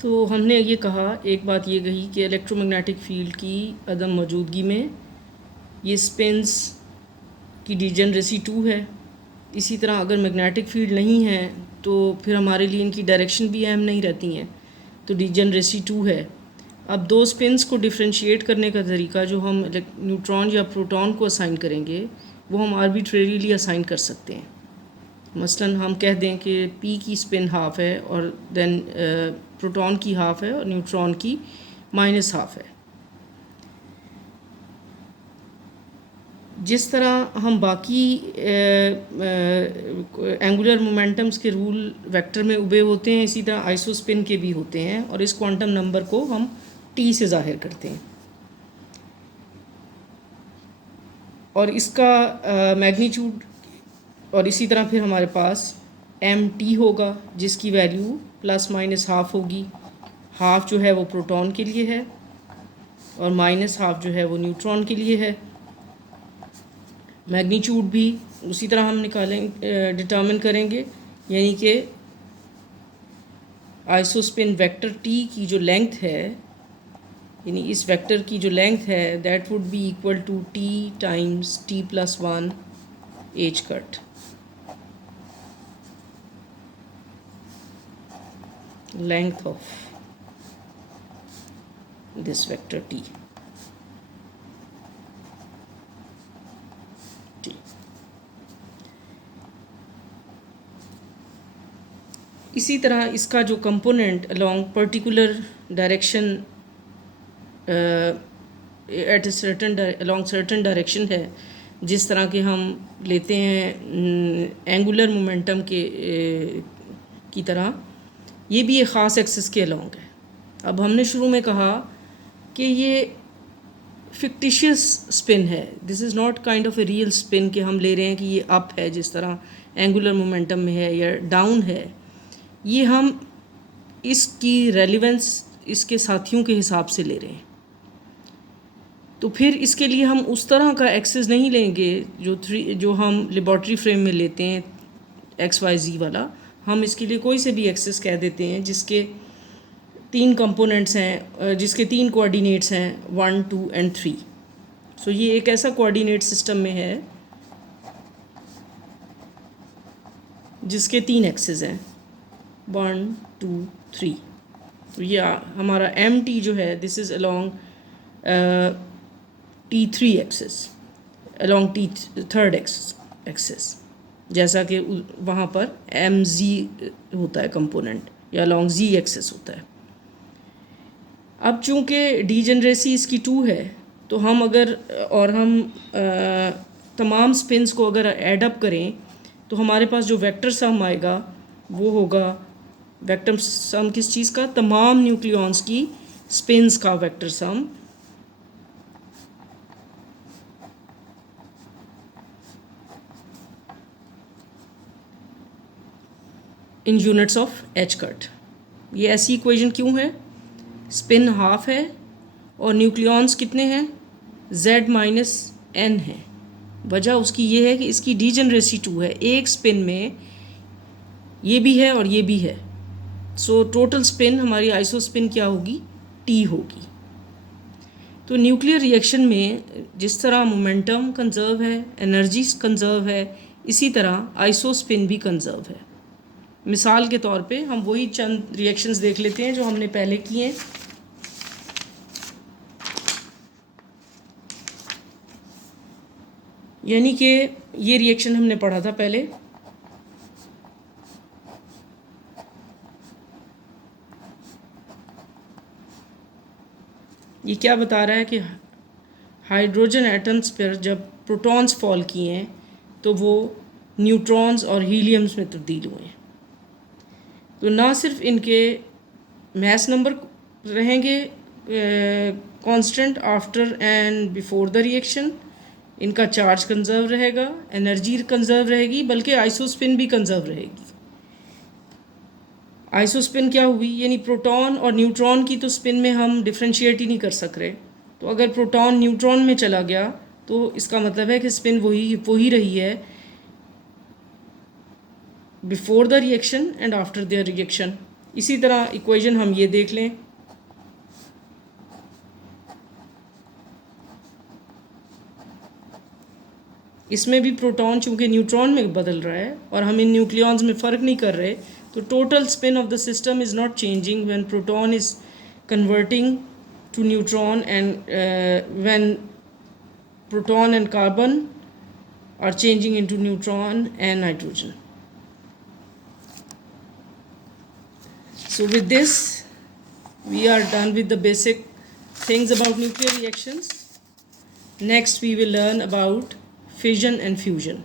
तो हमने ये कहा, एक बात ये कही कि इलेक्ट्रोमैग्नेटिक फील्ड की अदम मौजूदगी में ये स्पिन्स की डिजनरेसी 2 है। इसी तरह अगर मैग्नेटिक फील्ड नहीं है तो फिर हमारे लिए इनकी डायरेक्शन भी अहम नहीं रहती हैं, तो डिजनरेसी 2 है। अब दो स्पिन्स को डिफ्रेंशिएट करने का तरीका जो हम न्यूट्रॉन या प्रोटॉन को असाइन करेंगे वो हम आर्बिट्रेरीली असाइन कर सकते हैं। मसलन हम कह दें कि पी की स्पिन हाफ है और देन प्रोटॉन की हाफ है और न्यूट्रॉन की माइनस हाफ है। जिस तरह हम बाकी एंगुलर मोमेंटम्स के रूल वेक्टर में उबे होते हैं, इसी तरह आइसोस्पिन के भी होते हैं और इस क्वांटम नंबर को हम टी से ज़ाहिर करते हैं और इसका मैग्नीट्यूड और इसी तरह फिर हमारे पास एम टी होगा जिसकी वैल्यू प्लस माइनस हाफ होगी। हाफ जो है वो प्रोटॉन के लिए है और माइनस हाफ जो है वो न्यूट्रॉन के लिए है। मैग्नीट्यूड भी उसी तरह हम डिटर्मिन करेंगे, यानी कि आइसोस्पिन वेक्टर टी की जो लेंथ है, यानी इस वेक्टर की जो लेंथ है that would be equal to t times t plus 1 h cut. length of this vector t. इसी तरह इसका जो component along particular direction at a certain along certain direction है, जिस तरह के हम लेते हैं एंगुलर मोमेंटम के की तरह, ये भी एक ख़ास एक्सिस के अलोंग है। अब हमने शुरू में कहा कि ये फिक्टिशियस स्पिन है, this is not kind of a real spin कि हम ले रहे हैं कि ये अप है जिस तरह एंगुलर मोमेंटम में है या डाउन है। ये हम इसकी रेलिवेंस इसके साथियों के हिसाब से ले रहे हैं। तो फिर इसके लिए हम उस तरह का एक्सिस नहीं लेंगे जो हम लेबॉर्ट्री फ्रेम में लेते हैं XYZ वाला। हम इसके लिए कोई से भी एक्सिस कह देते हैं जिसके 3 कंपोनेंट्स हैं, जिसके 3 कोऑर्डिनेट्स हैं 1, 2 एंड 3। सो ये एक ऐसा कोऑर्डिनेट सिस्टम में है जिसके 3 एक्सिस हैं 1, 2, 3। तो ये हमारा MT जो है this is along T3 axis, along T third axis, जैसा कि वहाँ पर MZ होता है कंपोनेंट या अलोंग Z एक्सिस होता है। अब चूँकि डीजनरेसी इसकी 2 है तो हम अगर और हम तमाम स्पिन्स को अगर ऐड अप करें तो हमारे पास जो वेक्टर सम आएगा वो होगा वेक्टर सम किस चीज़ का, तमाम न्यूक्लियॉन्स की स्पिन्स का vector sum in units of H cut. ये ऐसी इक्वेशन क्यों है? स्पिन हाफ है और न्यूक्लियॉन्स कितने हैं? Z माइनस N है। वजह उसकी ये है कि इसकी डीजनरेसी 2 है, एक स्पिन में ये भी है और ये भी है। सो टोटल स्पिन हमारी आइसो स्पिन क्या होगी? T होगी। तो न्यूक्लियर रिएक्शन में जिस तरह मोमेंटम कंजर्व है, एनर्जी कंजर्व है, इसी तरह आइसो स्पिन भी कंजर्व है। मिसाल के तौर पे हम वही चंद रिएक्शंस देख लेते हैं जो हमने पहले किए हैं। यानी कि ये रिएक्शन हमने पढ़ा था पहले, ये क्या बता रहा है कि हाइड्रोजन एटम्स पर जब प्रोटॉन्स फॉल किए हैं तो वो न्यूट्रॉन्स और हीलियम्स में तब्दील हुए हैं। तो ना सिर्फ इनके मैस नंबर रहेंगे constant after and before the reaction, इनका चार्ज कंजर्व रहेगा, एनर्जी कंजर्व रहेगी, बल्कि आइसोस्पिन भी कंजर्व रहेगी। आइसोस्पिन क्या हुई? यानी प्रोटॉन और न्यूट्रॉन की तो स्पिन में हम डिफ्रेंशिएट ही नहीं कर सक रहे। तो अगर प्रोटॉन न्यूट्रॉन में चला गया तो इसका मतलब है कि स्पिन वही रही है before the reaction and after the reaction. इसी तरह इक्वेशन हम ये देख लें, इसमें भी प्रोटॉन चूँकि न्यूट्रॉन में बदल रहा है और हम इन न्यूक्लियॉन्स में फ़र्क नहीं कर रहे, तो total spin off the system is not changing when proton is converting to neutron, and when proton and carbon are changing into neutron and nitrogen. So with this we are done with the basic things about nuclear reactions. Next we will learn about fission and fusion.